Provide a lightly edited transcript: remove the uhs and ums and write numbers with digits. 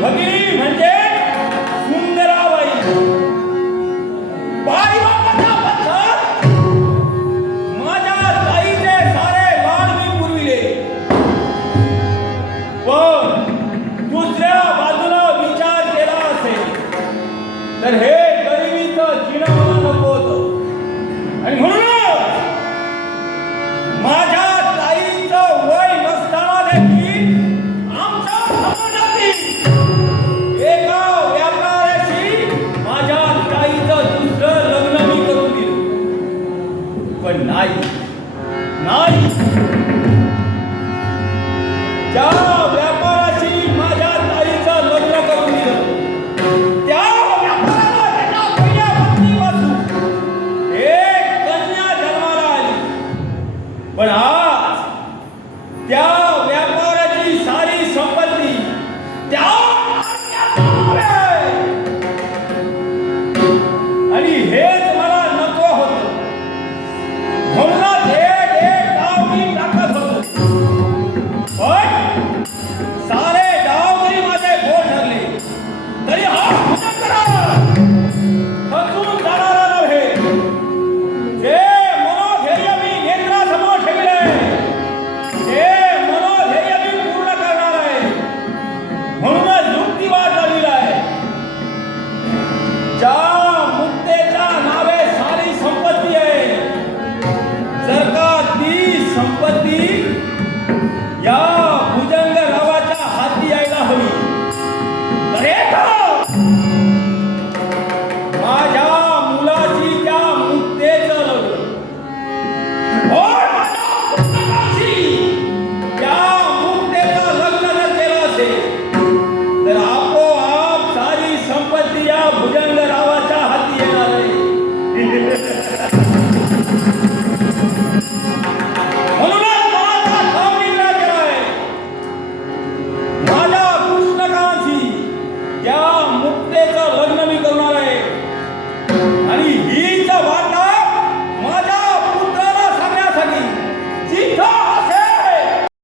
भगिनी म्हणजे सुंदराबाई. बाई बापाचा पत्थर माझ्या ताईचे सारे लाड मी पुरविले. पण दुसऱ्या बाजूला विचार केला असेल तर हे गरिबीचं जिणं मला नको होतं. आणि म्हणूनच माझ्या ताईचं वय नसताना देखील आमच्या समाजातील एका व्यापाऱ्याशी माझ्या ताईचं दुसरं लग्न मी करून दिलं. पण नाही, ज्या व्यापाऱ्याशी माझ्या ताईचं लग्न करून दिलं त्या व्यापाऱ्याला त्याच्या पहिल्या पत्नीपासून एक कन्या जन्माला आली. पण आज त्या व्यापाऱ्याची सारी संपत्ती त्या कन्याच्या नावे. आणि हेच मला नको होतं. म्हणूनच एक डाव मी टाकत होतो. पण सारे डाव जरी माझे गोल ठरले तरी हा खचून जाणारा नव्हे. जे मनोधैर्य मी नेत्रासमोर ठेवले ते मनोधैर्य मी पूर्ण करणार आहे. म्हणूनच युक्तिवाद चालविला आहे. ज्या मुक्तेच्या नावे सारी संपत्ती आहे, जर का ती संपत्ती या